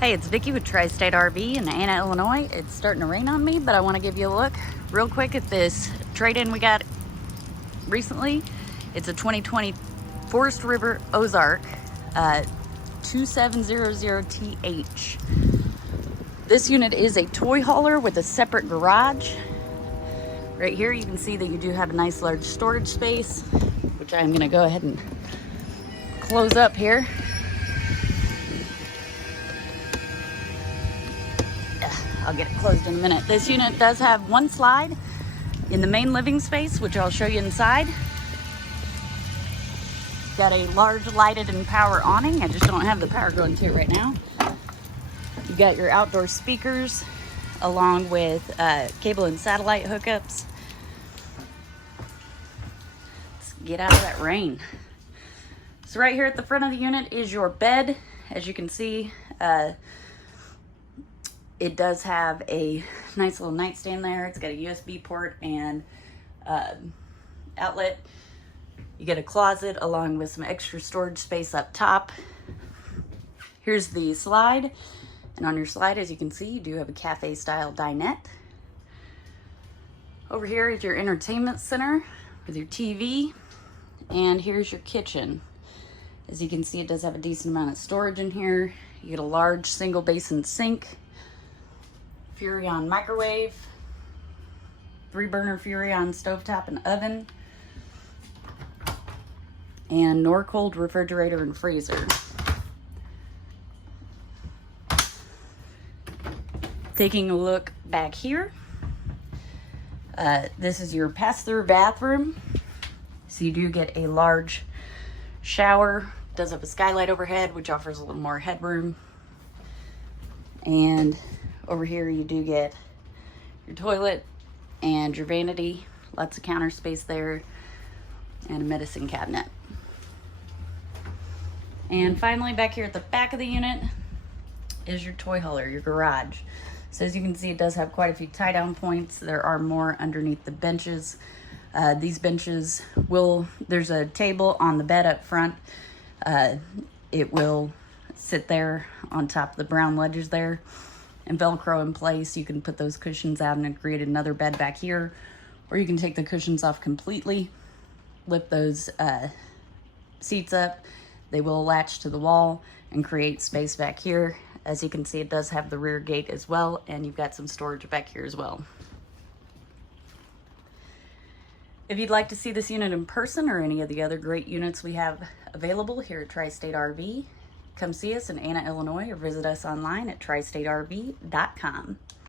Hey, it's Vicki with Tri-State RV in Anna, Illinois. It's starting to rain on me, but I want to give you a look real quick at this trade-in we got recently. It's a 2020 Forest River Ozark 2700TH. This unit is a toy hauler with a separate garage. Right here you can see that you do have a nice large storage space, which I'm going to go ahead and close up here. I'll get it closed in a minute. This unit does have one slide in the main living space, which I'll show you inside. Got a large lighted and power awning. I just don't have the power going to it right now. You got your outdoor speakers along with cable and satellite hookups. Let's get out of that rain. So right here at the front of the unit is your bed. As you can see, it does have a nice little nightstand there. It's got a USB port and outlet. You get a closet along with some extra storage space up top. Here's the slide. And on your slide, as you can see, you do have a cafe style dinette. Over here is your entertainment center with your TV. And here's your kitchen. As you can see, it does have a decent amount of storage in here. You get a large single basin sink, Furrion microwave, 3-burner Furrion stovetop and oven, and Norcold refrigerator and freezer. Taking a look back here, this is your pass-through bathroom. So you do get a large shower. It does have a skylight overhead, which offers a little more headroom. And over here you do get your toilet and your vanity, lots of counter space there, and a medicine cabinet. And finally, back here at the back of the unit is your toy hauler, your garage. So as you can see, it does have quite a few tie down points. There are more underneath the benches. These benches there's a table on the bed up front. It will sit there on top of the brown ledges there and Velcro in place. You can put those cushions out and create another bed back here, or you can take the cushions off completely, lift those seats up. They will latch to the wall and create space back here. As you can see, it does have the rear gate as well, and you've got some storage back here as well. If you'd like to see this unit in person or any of the other great units we have available here at Tri-State RV, come see us in Anna, Illinois, or visit us online at tristaterv.com.